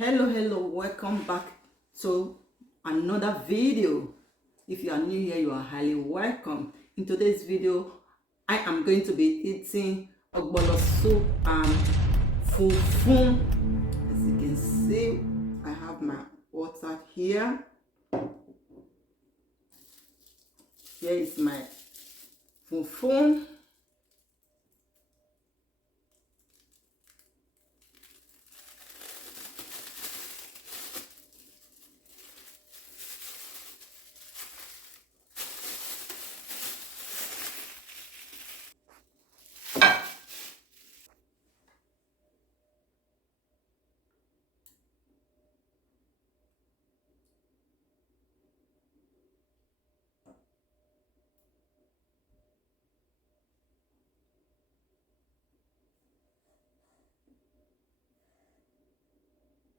Hello, welcome back to another video. If you are new here, you are highly welcome. In today's video, I am going to be eating ogbolo soup and fufu. As you can see, I have my water here. Here is my fufu.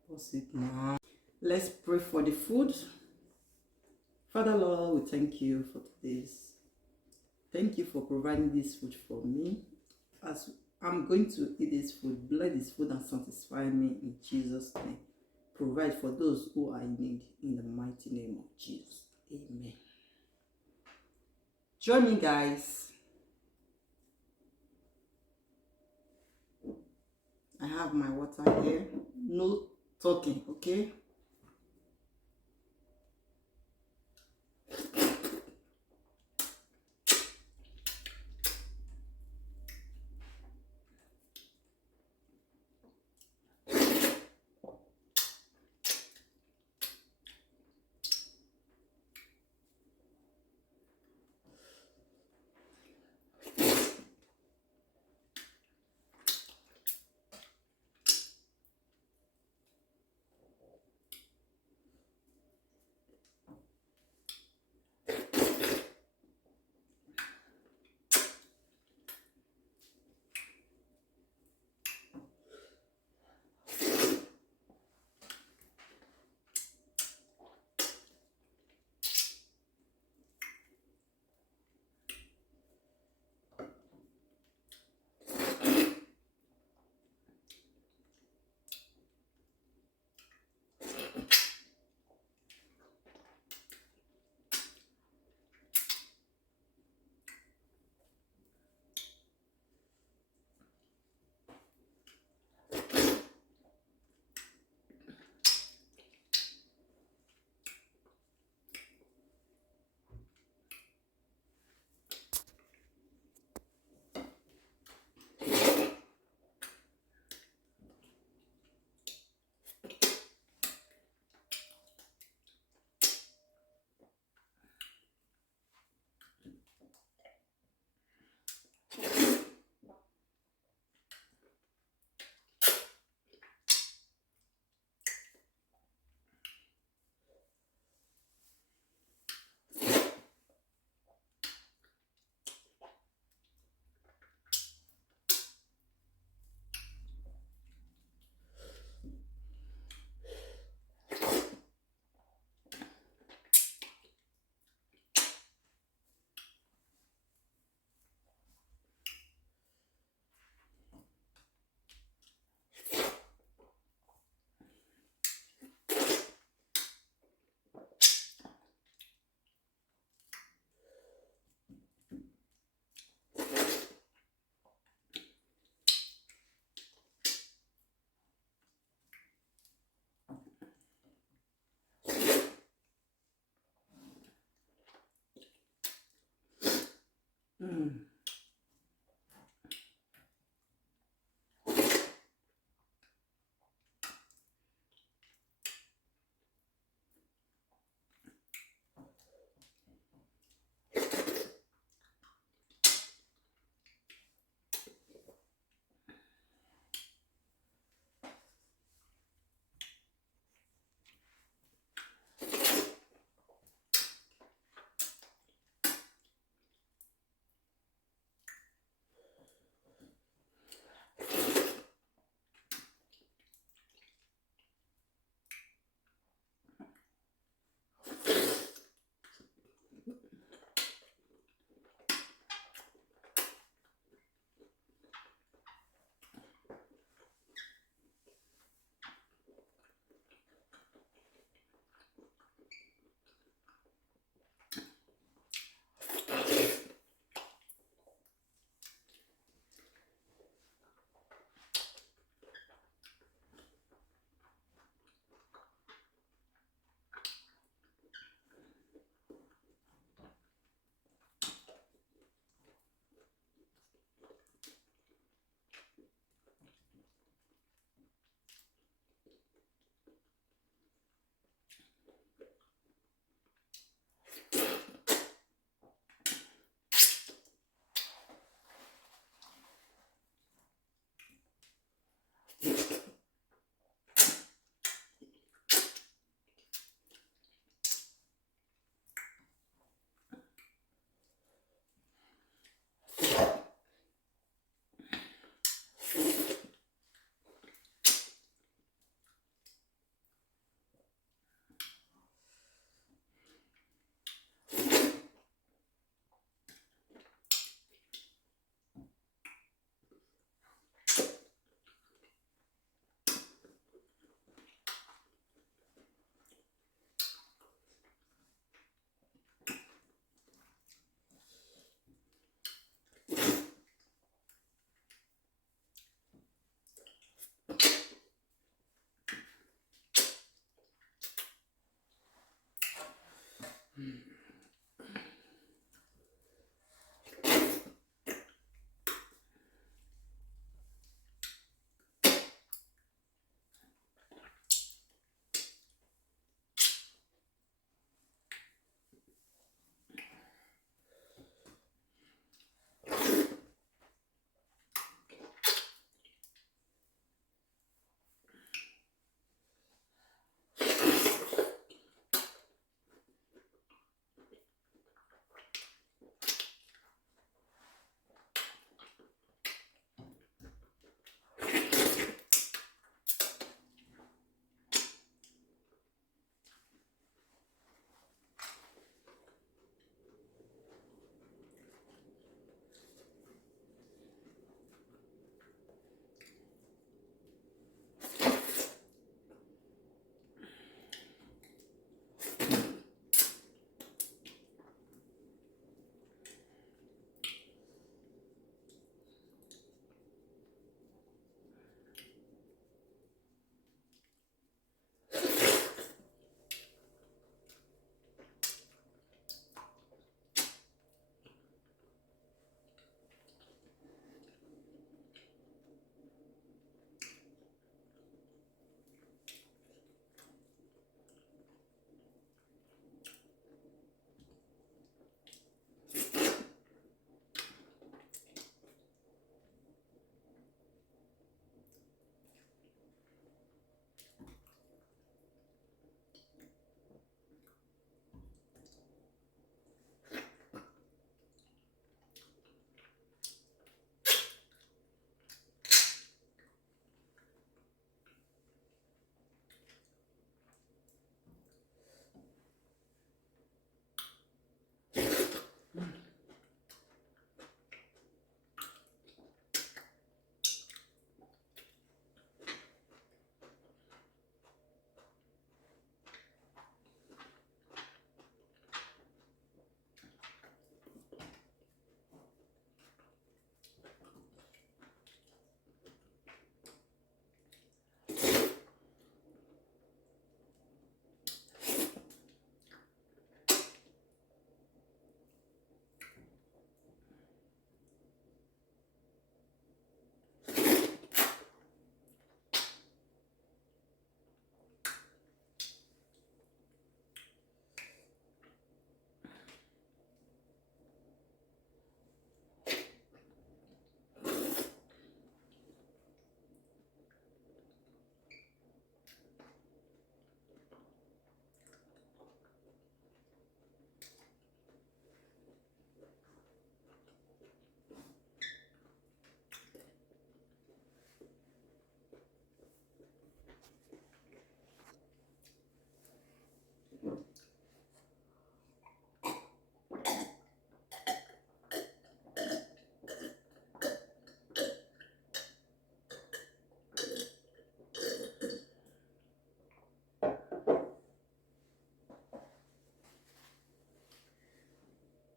Pause it now. Let's pray for the food. Father Lord, we thank you for today's. Thank you for providing this food for me. As I'm going to eat this food, bless this food and satisfy me in Jesus' name. Provide for those who are in need in the mighty name of Jesus. Amen. Join me, guys. I have my water here. No talking, okay?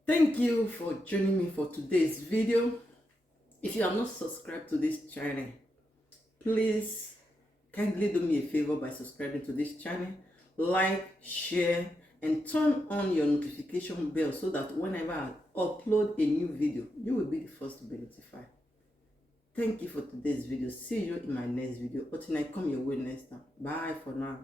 Thank you for joining me for today's video. If you are not subscribed to this channel, please kindly do me a favor by subscribing to this channel, like, share, and turn on your notification bell so that whenever I upload a new video, you will be the first to be notified. Thank you for today's video. See you in my next video. Until I come your way next time. Bye for now.